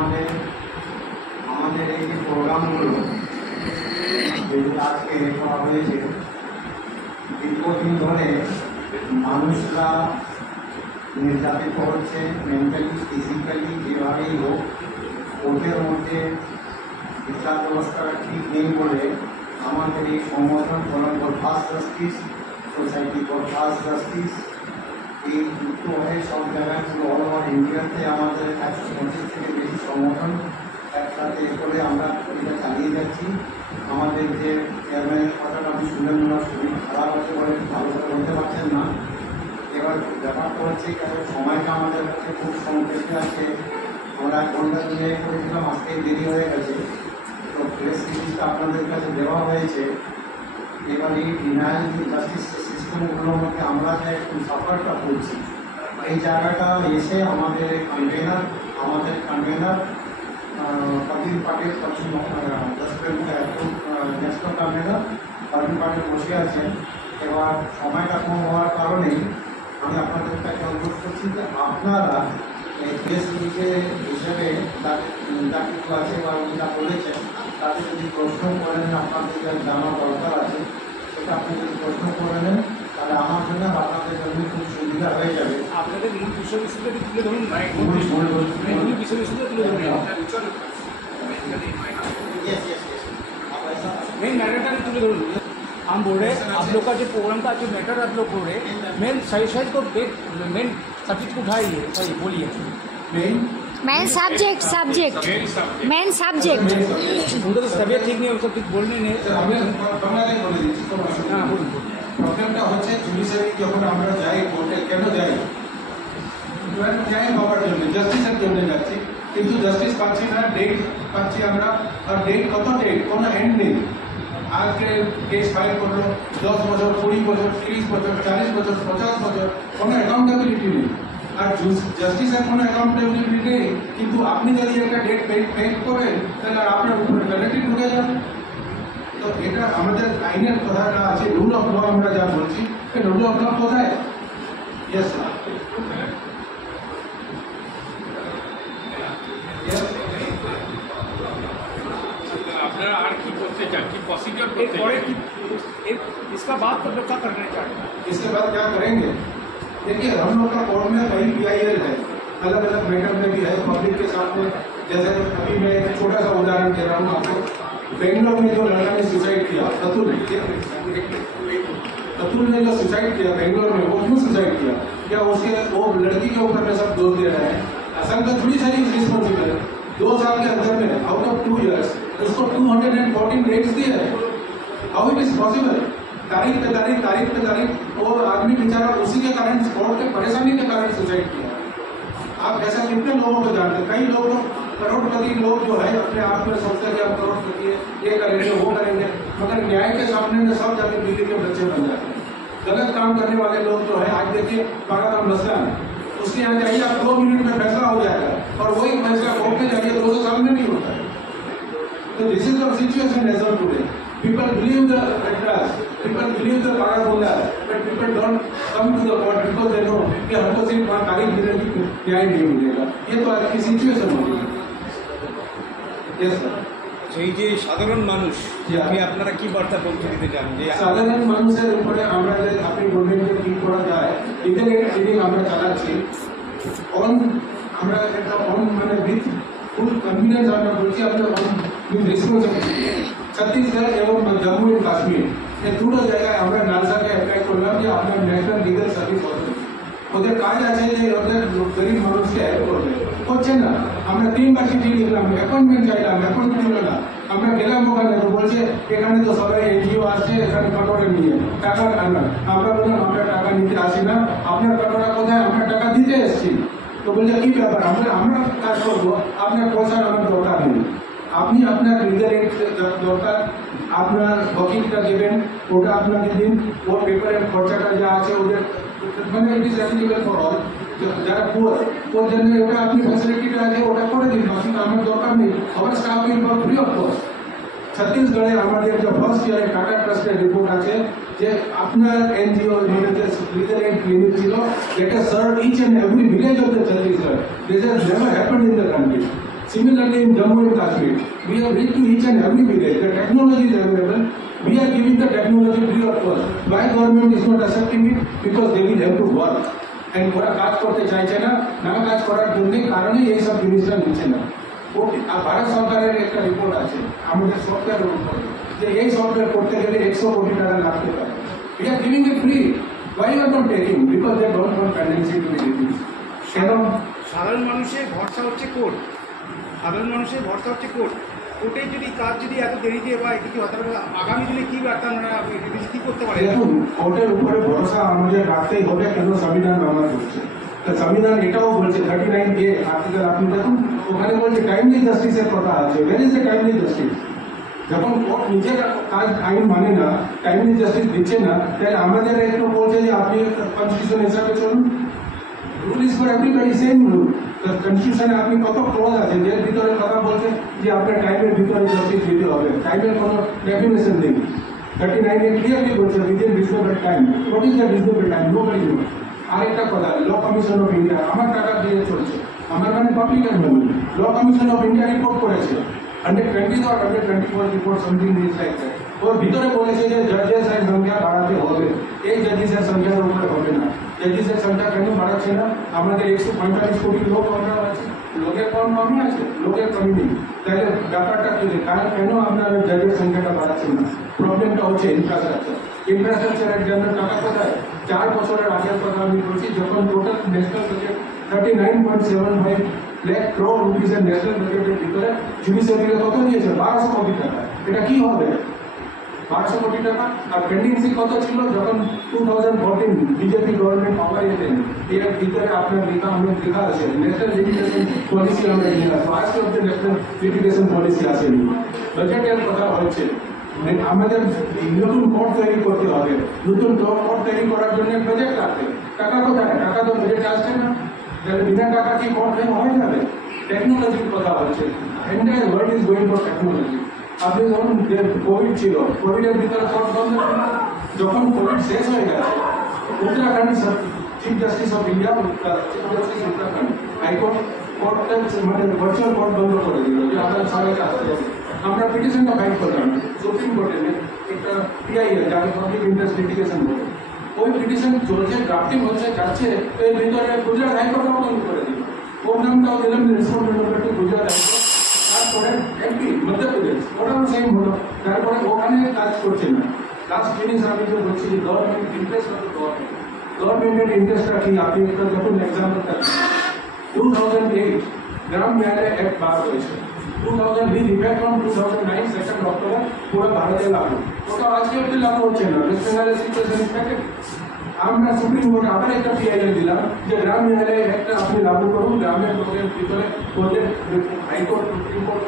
আমাদের আমাদের এই যে প্রোগ্রামগুলো যেগুলো আজকে করা হয়েছে, দীর্ঘদিন ধরে মানুষরা নির্যাতিত হচ্ছে, মেন্টালি ফিজিক্যালি যেভাবেই হোক, ওদের মধ্যে বিচার ব্যবস্থাটা ঠিক নেই বলে আমাদের এই সংগঠন for fast justice, society for fast justice, এই যুক্ত হয়ে সব জায়গায় পুরো অল ওভার ইন্ডিয়াতে আমাদের 150 থেকে বেশি সংগঠন একসাথে করে আমরা এটা চালিয়ে যাচ্ছি। আমাদের যে চেয়ারম্যানের কথাটা আপনি শুনলেন না, শরীর খারাপ আছে বলে ভালো করে বলতে পারছেন না। এবার ব্যাপারটা হচ্ছে কারণ সময়টা আমাদের কাছে খুব সংক্ষেপে আছে, আমরা 1 ঘন্টা দিয়ে করেছিলাম, আজকে দেরি হয়ে গেছে। তো প্রেস রিলিজটা আপনাদের কাছে দেওয়া হয়েছে। এবার এই ডিনায়াল জাস্টিস সিস্টেমগুলোর মধ্যে আমরা যে একটু সাফারটা করছি, এই জায়গাটা এসে আমাদের convener Kapil Patel national convener Kapil Patel বসে আছেন। এবার সময়টা কম হওয়ার কারণেই আমি আপনাদের কাছে অনুরোধ করছি যে আপনারা এই প্রেস রিলিজের হিসেবে যা কিছু আছে বা উনি যা বলেছেন তাতে যদি প্রশ্ন করেন, আপনাদের যা জানা দরকার আছে সেটা আপনি যদি প্রশ্ন করে নেন তাহলে আমার জন্য আপনাদের জন্য খুব সুবিধা হয়ে যাবে। আপনাদের মূল বিষয়বস্তুটা তুলে ধরুন, মূল বিষয়বস্তুটা তুলে ধরুন, मेन मैटर तुले धरुन। हम बोल रहे हैं आप लोग का जो प्रोग्राम का जो मैटर आप लोग बोल रहे हैं, मेन सही सही तो मेन सब्जेक्ट उठाइए, सही बोलिए मेन सब्जेक्ट उनका तो तबियत ठीक नहीं है, सब कुछ बोलने नहीं। हाँ बोलूँ প্রবলেমটা হচ্ছে জুডিশিয়ারি যখন আমরা যাই কোর্টে, কেন যাই? যাই পাওয়ার জন্য, জাস্টিসের জন্য যাচ্ছি, কিন্তু জাস্টিস পাচ্ছি না, ডেট পাচ্ছি আমরা। আর ডেট কত ডেট, কোনো এন্ড নেই। আজকে কেস ফাইল করলো 10 বছর, 20 বছর, 30 বছর, 40 বছর, 50 বছর, কোনো অ্যাকাউন্টেবিলিটি নেই। আর জাস্টিসের কোনো অ্যাকাউন্টেবিলিটি নেই, কিন্তু আপনি যদি একটা ডেট পেড করেন তাহলে আপনার উপরে পেনাল্টি ঢুকে যাবে। তো এটা আমাদের আইনের কথাটা আছে, রুল অফ ল আমরা যা বলছি, রুল অফ ল কোথায়? Yes sir. আপনারা আর কি করতে চান, কি প্রসিডিওর করতে চান? इसका बाद तो लोग क्या करना चाहते हैं? इसके बाद क्या करेंगे? देखिए हम लोग का कोर्ट में कई PIL है, अलग अलग मैटर में भी है, पब्लिक के सामने। जैसे अभी मैं एक छोटा सा उदाहरण दे रहा हूँ आपको। बेंगलोर में जो लड़का ने सुसाइड किया, अतुल ने जो सुसाइड किया बेंगलोर में, वो क्यों सुसाइड किया? क्या उसके वो लड़की के ऊपर में सब दोष दे रहे हैं? असल में थोड़ी सारी रिस्पॉन्सिबल है। 2 साल के अंदर में आउट ऑफ 2 years उसको 214 डेट्स दिए है। How it is possible? तारीख पे तारीख वो आदमी बेचारा उसी के कारण, कोर्ट के परेशानी के कारण सुसाइड किया। आप ऐसा कितने लोगों को जानते हैं? कई लोग, करोड़पति लोग जो है अपने आप में सोचते हैं कि आप करोड़पति है, ये करेंगे वो करेंगे, मगर न्याय के सामने में सब जाके बिल्ली के बच्चे बन जाते हैं। गलत काम करने वाले लोग जो है, आज देखिए पाराराम मसला है, उसके यहाँ जाइए आप 2 मिनट में फैसला हो जाएगा, और वही फैसला कोर्ट में जाइए 200 साल में नहीं होता है। तो this is the situation as of today. People believe the address, people believe the parabola, but people don't come to the court because they know कि हमको सिर्फ वहाँ तारीख मिलेगी, न्याय नहीं मिलेगा। ये तो आज की सिचुएशन हो गई है। Yes sir. সেই যে সাধারণ মানুষ, আপনি আপনারা কি বার্তা পৌঁছে দিতে চান? যে সাধারণ মানুষের উপরে আমরা যে আপনি গভর্নমেন্টকে কি করা যায়, ইন্টারনেট ট্রেনিং আমরা চালাচ্ছি। আমরা একটা মানে উইথ ফুল কনফিডেন্স আমরা বলছি, আমরা রেসপন্সিবিলিটি ছত্তিশগড় এবং জম্মু এন্ড কাশ্মীর এই দুটো জায়গায় আমরা নালসাকে অ্যাপ্লাই করলাম যে আপনার ন্যাশনাল লিগাল সার্ভিস অথরিটি, ওদের কাজ আছে যে ওদের গরিব মানুষকে হেল্প করবে, করছেন না। আমরা 3বার চিঠি লিখলাম, অ্যাপয়েন্টমেন্ট চাইলাম, অ্যাপয়েন্টমেন্ট হলো না। আমরা গেলাম ওখানে, তো বলছে এখানে তো সবাই NGO আসছে, এখানে কাটোরা নিয়ে টাকা আনবেন। আমরা বললাম আমরা টাকা নিতে আসি না, আপনার কাটোরা কোথায়? আমরা টাকা দিতে এসেছি। তো বলছে কি ব্যাপার, আমরা কাজ করবো, আপনার পয়সার আমার দরকার নেই। আপনি আপনার লিগাল এড দরকার, আপনার ওকিলটা দেবেন, ওটা আপনাকে দিন, ওর পেপারের খরচাটা যা আছে ওদের, মানে it is applicable for all. যারা পুয়ার ওর জন্য ওটা আপনি ফ্যাসিলিটিটা আছে ওটা করে দিন, বাকি আমার দরকার নেই। আমার staff will work free of cost. ছত্তিশগড়ে আমাদের যে ফার্স্ট ইয়ারে টাটা ট্রাস্টের রিপোর্ট আছে যে আপনার NGO লিগাল এড ক্লিনিক ছিল, এটা serve each and every village of the Chhattisgarh. This has never happened in the country. Similarly, in Jammu and Kashmir, we have reached to each and every village. The technology is available. We are giving the technology free of cost. Why government is not accepting it? Because they will have to work. And ওরা কাজ করতে চাইছে না, না কাজ করার জন্য কারণে এই সব জিনিসটা নিচ্ছে না। ভারত সরকারের একটা রিপোর্ট আছে আমাদের সফটওয়্যারের উপরে যে এই সফটওয়্যার করতে গেলে 100 কোটি টাকা লাগতে পারে। We are giving it free. Why you are not taking? Because they don't want tendency to be reduced. কেন সাধারণ মানুষের ভরসা হচ্ছে কোর্ট, সাধারণ মানুষের ভরসা হচ্ছে কোর্ট। কোর্টে যদি কাজ যদি এত দেরিতে বা কিছু হয় তাহলে আগামী দিনে কী বার্তা আমরা কী করতে পারি? দেখুন, কোর্টের উপরে ভরসা আমাদের রাখতেই হবে, কেন সংবিধান ব্যবহার করছে। সংবিধান এটাও বলছে 39A আর্টিকেল আপনি দেখুন, ওখানে বলছে টাইমলি জাস্টিসের কথা আছে। Where is a timely justice? যখন কোর্ট নিজের কাজ আইন মানে না, টাইমলি জাস্টিস দিচ্ছে না, তাহলে আমাদের একটু বলছে যে আপনি কনস্টিটিউশন হিসাবে চলুন। Rule is for everybody, same rule. কনস্টিটিউশনে আপনি কত ক্লজ আছে যে ভিতরে কথা বলছে যে আপনার টাইমের ভিতরে জাস্টিস দিতে হবে। টাইমের কোনো ডেফিনেশন নেই। 39A ক্লিয়ারলি বলছে within reasonable time. What is the reasonable time? Nobody knows. আরেকটা কথা, ল কমিশন অফ ইন্ডিয়া আমার টাকা দিয়ে চলছে, আমার মানে public money. Law commission of India report করেছে 120 or 124 report something is like that. ওর ভিতরে বলেছে যে জাজেসের সংখ্যা বাড়াতে হবে, এই জাজেসের সংখ্যার উপরে হবে না। জাজেসের সংখ্যা কেন বাড়াচ্ছে না? আমাদের 145 কোটি লোক আমরা আছে, লোকের কমই আছে, লোকের কমই নেই। তাহলে ব্যাপারটা কি, কারণ কেন আপনার জাজের সংখ্যাটা বাড়াচ্ছে না? প্রবলেমটা হচ্ছে ইনফ্রাস্ট্রাকচার। ইনফ্রাস্ট্রাকচারের জন্য টাকা কোথায়? 4 বছরের আগের কথা আমি বলছি, যখন total national budget 39.75 lakh crore rupees এর ন্যাশনাল বাজেটের ভিতরে জুডিশিয়ারিকে কত দিয়েছে? 1200 কোটি টাকা। এটা কি হবে? 1200 কোটি টাকা। আর পেন্ডিংসি কত ছিল যখন 2014 বিজেপি গভর্নমেন্ট পাওয়ার এলেন? এর ভিতরে আপনার লেখা আমরা লেখা আছে ন্যাশনাল এডুকেশন পলিসি আমরা নিয়ে আসবো। আজকে অব্দি ন্যাশনাল এডুকেশন পলিসি আসেনি। বাজেটের কথা হচ্ছে আমাদের নতুন কোর্ট তৈরি করতে হবে। নতুন কোর্ট তৈরি করার জন্য বাজেট লাগবে। টাকা কোথায়? টাকা তো বাজেটে আসছে না। তাহলে বিনা টাকা কি কোর্ট হয়ে যাবে? টেকনোলজির কথা হচ্ছে, entire world is going for technology. আপনি যখন কোভিড ছিল, কোভিডের ভিতরে কোর্ট বন্ধ ছিল। যখন কোভিড শেষ হয়ে গেছে, Uttarakhand chief justice of India, chief justice Uttarakhand high court কোর্টটা মানে ভার্চুয়াল কোর্ট বন্ধ করে দিল যে আপনার সবাইকে আসতে হবে। আমরা পিটিশনটা ফাইল করলাম সুপ্রিম কোর্টে, একটা পিআইএল যাকে পাবলিক ইন্টারেস্ট লিটিগেশন বলে। ওই পিটিশন চলছে, ড্রাফটিং হচ্ছে, যাচ্ছে, এর ভিতরে গুজরাট হাইকোর্টও বন্ধ করে দিল। ওর নামটাও দিলাম রেসপন্ডেন্ট গুজরাট হাইকোর্ট। তারপরে এমপি মধ্যপ্রদেশ, ওটাও সেম হলো। তারপরে ওখানে কাজ করছে না। লাস্ট জিনিস আমি তো বলছি, গভর্নমেন্ট ইন্টারেস্ট অফ গভর্নমেন্টের ইন্টারেস্টটা কি? আপনি একটা যখন এক্সাম্পল দেন, 2008 গ্রাম ন্যায়ালয় অ্যাক্ট বার হয়েছে। 2000 ইফেক্ট অন 2009 2 অক্টোবর পুরো ভারতে লাগু। ওটা আজকে অব্দি লাগু হচ্ছে না। ওয়েস্ট বেঙ্গলের সিচুয়েশন ইফেক্টেড। আমরা সুপ্রিম কোর্টে আবার একটা পিআইএল দিলাম যে গ্রাম ন্যায়ালয় একটা আপনি লাগু করুন। গ্রামের লোকের ভিতরে কোর্টের হাইকোর্ট সুপ্রিম কোর্ট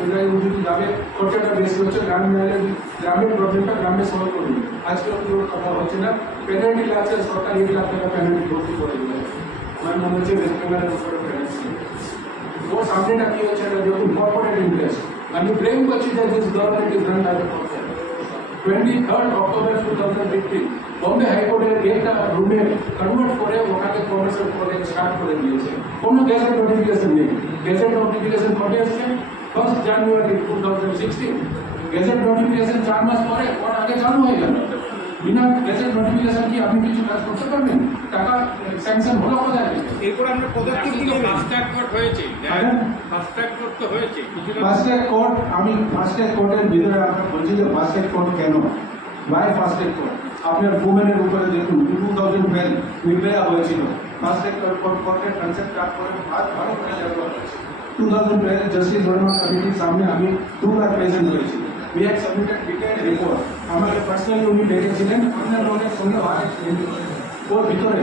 যদি যাবে, খরচাটা বেশি হচ্ছে, গ্রাম ন্যায়ালয় গ্রামের প্রবলেমটা গ্রামে সলভ করুন। আজকে অব্দি ওর কথা হচ্ছে না। পেনাল্টি লাগছে, সরকার 1 লাখ টাকা পেনাল্টি ভর্তি করে দিল। আমার মনে হচ্ছে ওয়েস্ট বেঙ্গলের উপরে পেনাল্টি। ওর সামনেটা কি হচ্ছে না দেখুন, কর্পোরেট ইন্টারেস্ট। আমি ব্লেম করছি যে this government is run by the corporate. 23 October 2015 Bombay হাইকোর্টের একটা রুমে কনভার্ট করে ওখানে কমার্শিয়াল কলেজ স্টার্ট করে দিয়েছে। কোনো গেজেট নোটিফিকেশন নেই। গেজেট নোটিফিকেশন কবে এসছে? 1 জানুয়ারি 2016। গেজেট নোটিফিকেশন 4 মাস পরে ওর আগে চালু হয়ে গেল। বিনা গেজেট নোটিফিকেশন কি আপনি কিছু কাজ করতে পারবেন? টাকা স্যাংশন হলো কোথায়? এরপর আমরা পদক্ষেপ নিতে ফাস্ট ট্র্যাক কোর্ট হয়েছে, ফাস্ট ট্র্যাক কোর্ট তো হয়েছে। ফাস্ট ট্র্যাক কোর্ট, আমি ফাস্ট ট্র্যাক কোর্টের ভিতরে আমরা বলছি যে ফাস্ট ট্র্যাক কোর্ট কেন? বাই ফাস্ট ট্র্যাক কোর্ট আপনার ওমেনের উপরে দেখুন 2012 নির্ভয়া হয়েছিল। ফাস্ট ট্র্যাক কোর্টের কনসেপ্ট স্টার্ট করে ভালো করে ডেভেলপ হয়েছে। 2012 জাস্টিস ভার্মা কমিটির সামনে আমি 2 বার প্রেজেন্ট হয়েছি। We had submitted detailed report. আমাকে পার্সোনালি উনি ডেকেছিলেন, অন্য লোকের সঙ্গে ওর ভিতরে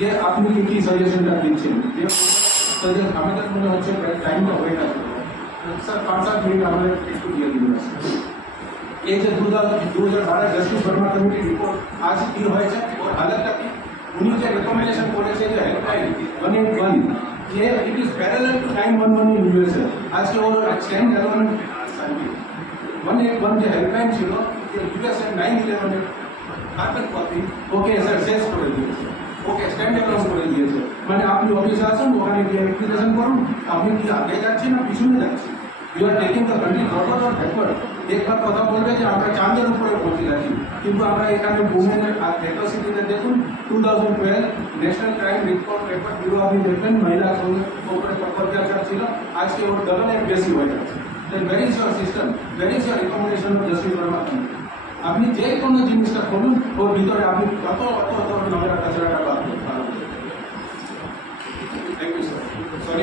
যে আপনি কি সাজেশনটা দিচ্ছেন। আমাদের মনে হচ্ছে টাইমটা হয়ে গেছে স্যার, 5-7 মিনিট আমাদের একটু দিয়ে দিবেন। এই যে 2012 জাস্টিস ভার্মা কমিটি রিপোর্ট আজ কি হয়েছে, ওর হালতটা কি? উনি যে রেকমেন্ডেশন করেছে যে হেল্পলাইন 181 যে it is parallel to 911 in USA, আজকে ওর স্ট্যান্ড অ্যালোন 181 যে হেল্পলাইন ছিল ইউএসএ 911 এর কার্বন কপি ওকে স্যার শেষ করে দিয়েছে, ওকে স্ট্যান্ড অ্যালোন করে দিয়েছে। মানে আপনি অফিসে আসুন, ওখানে গিয়ে অ্যাপ্লিকেশন করুন, আপনি কি আগে যাচ্ছেন না পিছনে যাচ্ছেন। You are taking the country forward or backward. একবার কথা বলবে যে আমরা চাঁদের উপরে পৌঁছে যাচ্ছি, কিন্তু আমরা এখানে উমেনের অ্যাট্রসিটিতে দেখুন 2012 national crime report paper bureau আপনি দেখবেন মহিলা উপরে অত্যাচার ছিল, আজকে ওর ডবলের বেশি হয়ে যাচ্ছে। Then where is your system, where is your recommendation of justice Verma. আপনি যে কোনো জিনিসটা করুন ওর ভিতরে আপনি কত নোংরা কাছাড়াটা বাদ করতে পারবেন। Thank you sir, sorry